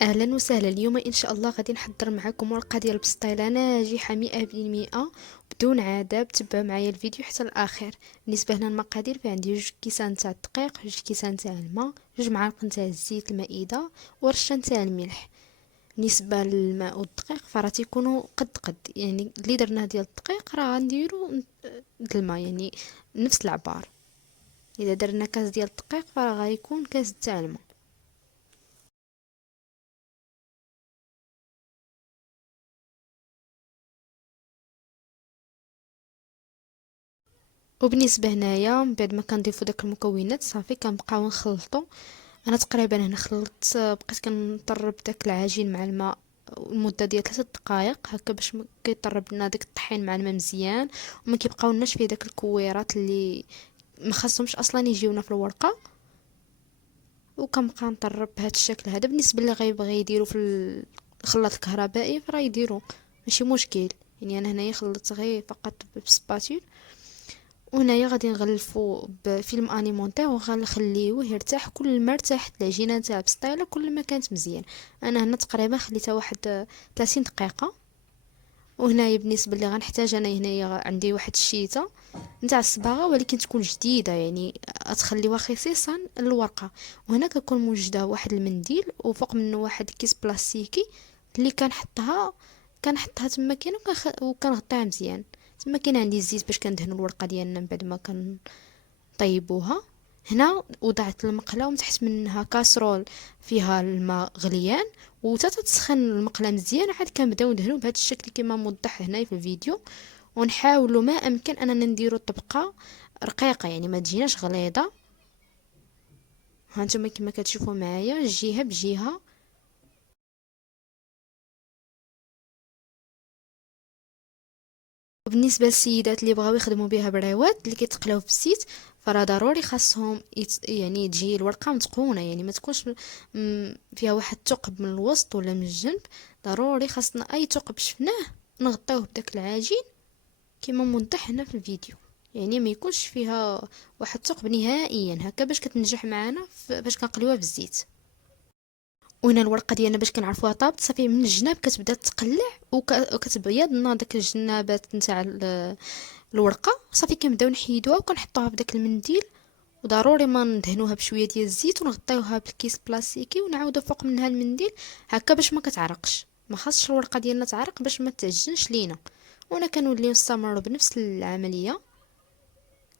اهلا وسهلا. اليوم ان شاء الله غادي نحضر معكم ورقه ديال البسطيله ناجحه 100%، بدون عذاب. تبعوا معايا الفيديو حتى الاخر. بالنسبه لنا المقادير، فعندي 2 كيسان تاع الدقيق، 2 كيسان تاع الماء، 2 معالق تاع الزيت المائده، ورشه تاع الملح. بالنسبه للماء والدقيق فراه تيكونوا قد يعني اللي درناه ديال الدقيق راه غنديروا د الماء، يعني نفس العبار. اذا درنا كاس ديال الدقيق فراه غيكون كاس تاع الماء. وبالنسبه هنايا من بعد ما كنضيفوا داك المكونات صافي كنبقاو نخلطوا. انا تقريبا هنا خلطت، بقيت كنطرب داك العجين مع الماء المده ديال 3 دقائق هكا باش كيطرب لنا داك الطحين مع الماء مزيان، وما كيبقاولناش فيه داك الكويرات اللي ما خاصهمش اصلا يجيونا في الورقه. وكنبقى نطرب بهذا الشكل هذا. بالنسبه اللي غيبغي يديروا في الخلاط الكهربائي فراه يديروا، ماشي مشكل. يعني انا هنايا خلطت غير فقط بسباتيل. وهنايا غادي نغلفو بفيلم انيمونتير وغنخليوه يرتاح. كل ما ارتاحت العجينه تاع بسطيله كل ما كانت مزيان. انا هنا تقريبا خليتها واحد 30 دقيقه. وهنايا بالنسبه اللي غنحتاج، انا هنايا عندي واحد الشيته نتاع الصباغه ولكن تكون جديده، يعني تخليوها خصيصا للورقه. وهنا كيكون موجده واحد المنديل وفوق منه واحد كيس بلاستيكي اللي كنحطها تما كاين وكنغطيها مزيان. تما كاين عندي الزيت باش كندهنوا الورقه ديالنا من بعد ما كنطيبوها. هنا وضعت المقله ومن تحت منها كاسرول فيها الماء غليان، وتا تسخن المقله مزيان عاد كنبداو ندهنوا بهذا الشكل كما موضح هنا في الفيديو. ونحاولوا ما امكن اننا نديروا طبقه رقيقه، يعني ما تجيناش غليظه. هانتوما كما كتشوفوا معايا جهه بجهه. وبالنسبه للسيدات اللي بغاو يخدموا بها بريوات اللي كيتقلاو في الزيت، فراه ضروري خاصهم يعني تجي الورقه متقونه، يعني ما تكونش فيها واحد الثقب من الوسط ولا من الجنب. ضروري خاصنا اي ثقب شفناه نغطيوه بداك العجين كما موضح هنا في الفيديو. يعني ما يكونش فيها واحد الثقب نهائيا هكا باش كتنجح معنا باش كنقليوها في الزيت. وهنا الورقه ديالنا باش كنعرفوها طابت صافي من الجناب كتبدا تقلع وكتبيض لنا داك الجنابات نتاع الورقه. صافي كنبداو نحيدوها وكنحطوها في داك المنديل. وضروري ما ندهنوها بشويه ديال الزيت ونغطيوها بالكيس بلاستيكي ونعاودو فوق منها المنديل هكا باش ما كتعرقش. ما خاصش الورقه ديالنا تعرق باش ما تعجنش لينا. وانا كنوليو نستمروا بنفس العمليه.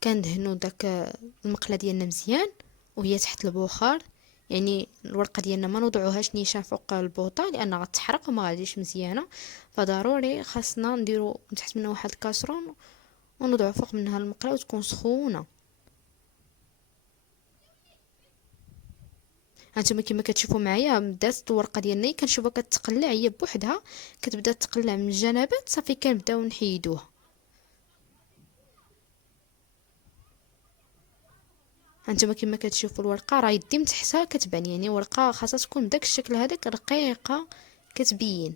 كندهنوا داك المقله ديالنا مزيان وهي تحت البخار. يعني الورقه ديالنا ما نوضعوهاش نيشان فوق البوطه لانها غتحرق وما غاديش مزيانه. فضروري خاصنا نديرو من تحت منها واحد الكاسرون ونوضعو فوق منها المقله وتكون سخونه. هانتوما كما كتشوفوا معايا بدات الورقه ديالنا كنشوفها كتقلع هي بوحدها، كتبدا تقلع من الجنبات. صافي كنبداو نحيدوها. هانتوما كما كتشوفوا الورقه راه يدي من تحتها كتبان، يعني ورقه خاصها تكون بداك الشكل هذاك رقيقه كتبين.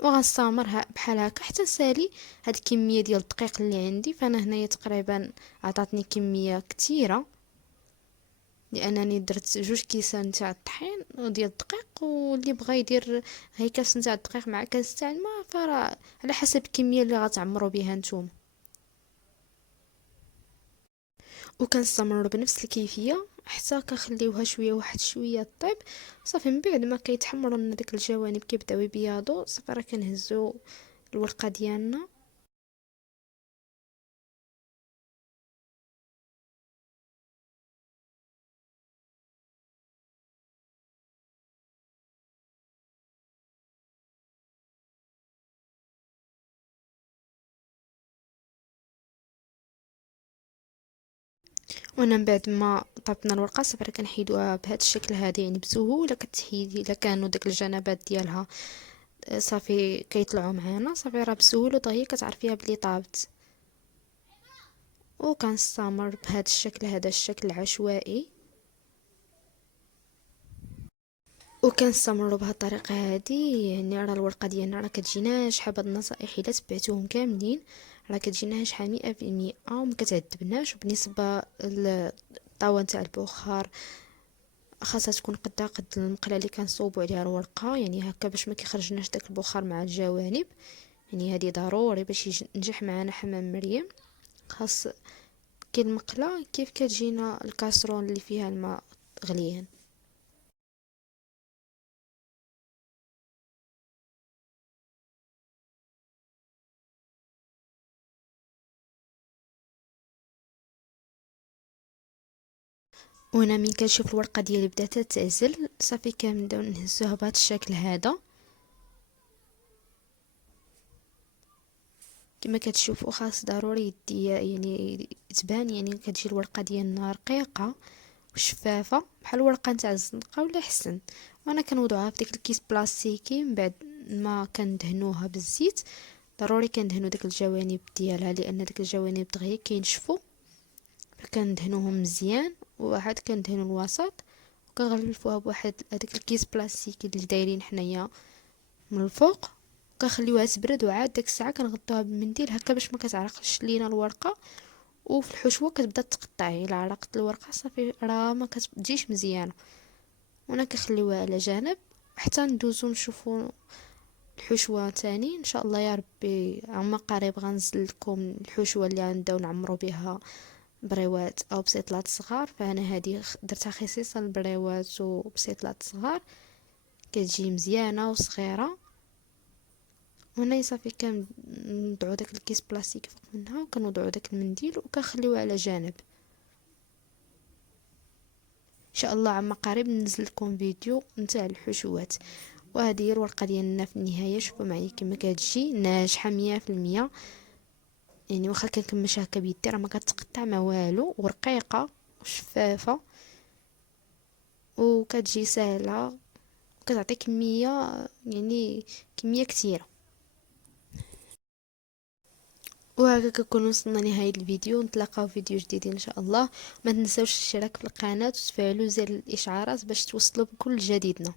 وغنستمر بحال هكا حتى نسالي هاد الكميه ديال الدقيق اللي عندي. فانا هنايا تقريبا عطاتني كميه كثيره لانني درت 2 كيسان تاع الطحين ديال الدقيق. واللي بغى يدير هي كاس تاع الدقيق مع كاس تاع الماء فراه على حسب الكميه اللي غتعمروا بها نتوما. وكنستمروا بنفس الكيفيه حتى كنخليوها شويه واحد شويه طيب. صافي من بعد ما كيتحمروا لنا داك الجوانب كيبداو يبيضوا صافي راه كنهزوا الورقه ديالنا. وانا من بعد ما طابنا الورقه صافي راه كنحيدوها بهذا الشكل هذا، يعني بسهوله كتحيدي الا كانوا داك الجنبات ديالها صافي كيطلعوا معانا. صافي راه بسهوله طهي كتعرفيها بلي طابت. وكنستمر بهذا الشكل هذا الشكل العشوائي. وكنستمروا بهذه الطريقه هذه. يعني راه الورقه ديالنا راه كتجي ناجحه. بهاد النصائح الا تبعتوهم كاملين راه كتجي ناجحه 100% وما كتعذبناش. وبالنسبه للطاوه نتاع البخار خاصها تكون قدها قد المقله اللي كنصوبوا عليها الورقه، يعني هكا باش ما كيخرجناش داك البخار مع الجوانب. يعني هذه ضروري باش ينجح معنا حمام مريم. خاص كي المقله كيف كتجينا الكاسرون اللي فيها الماء غليان. وانا من كنشوف الورقه ديالي بدات تعزل صافي كنبداو نهزوها بهذا الشكل هذا. كما كتشوفوا خاص ضروري يعني تبان، يعني كتجي الورقه ديالنا رقيقه وشفافه بحال الورقه نتاع الزنقه ولا حسن. وانا كنوضعها في ديك الكيس بلاستيكي من بعد ما كندهنوها بالزيت. ضروري كندهنو داك الجوانب ديالها لان داك الجوانب دغيا كينشفوا، فكندهنوهم مزيان وعاد كندهنو الوسط وكنغلفوها بواحد هذاك الكيس بلاستيكي اللي دايرين حنايا من الفوق، وكنخليوها تبرد وعاد ديك الساعه كنغطوها بالمنديل هكا باش ما كتعرقش لينا الورقه. وفي الحشوه كتبدا تقطعي، الا عرقت الورقه صافي راه ما كتجيش مزيانه. وانا كنخليوها على جانب حتى ندوزو نشوفو الحشوه تاني ان شاء الله يا ربي. عما قريب غنزل لكم الحشوه اللي غنبداو نعمرو بها بريوات او بسيطلات صغار. فانا هذه درتها خصيصا البريوات وبسيطلات صغار، كتجي مزيانه وصغيره. هنا صافي كنوضعو داك الكيس بلاستيك فوق منها وكنوضعو داك المنديل وكنخليوه على جانب. ان شاء الله عما قريب ننزل لكم فيديو نتاع الحشوات. وهذه هي الورقه ديالنا في النهايه. شوفوا معايا كما كتجي ناجحه 100%. يعني واخا كنكمشها هكا بيدي راه ما كتقطع ما والو، ورقيقه وشفافه وكتجي سهله وكتعطي كميه، يعني كميه كثيره. وهكا كنكون وصلنا لنهاية الفيديو، نتلاقاو في فيديو جديد ان شاء الله. ما تنساوش الاشتراك في القناة وتفعلوا زر الاشعارات باش توصلوا بكل جديدنا.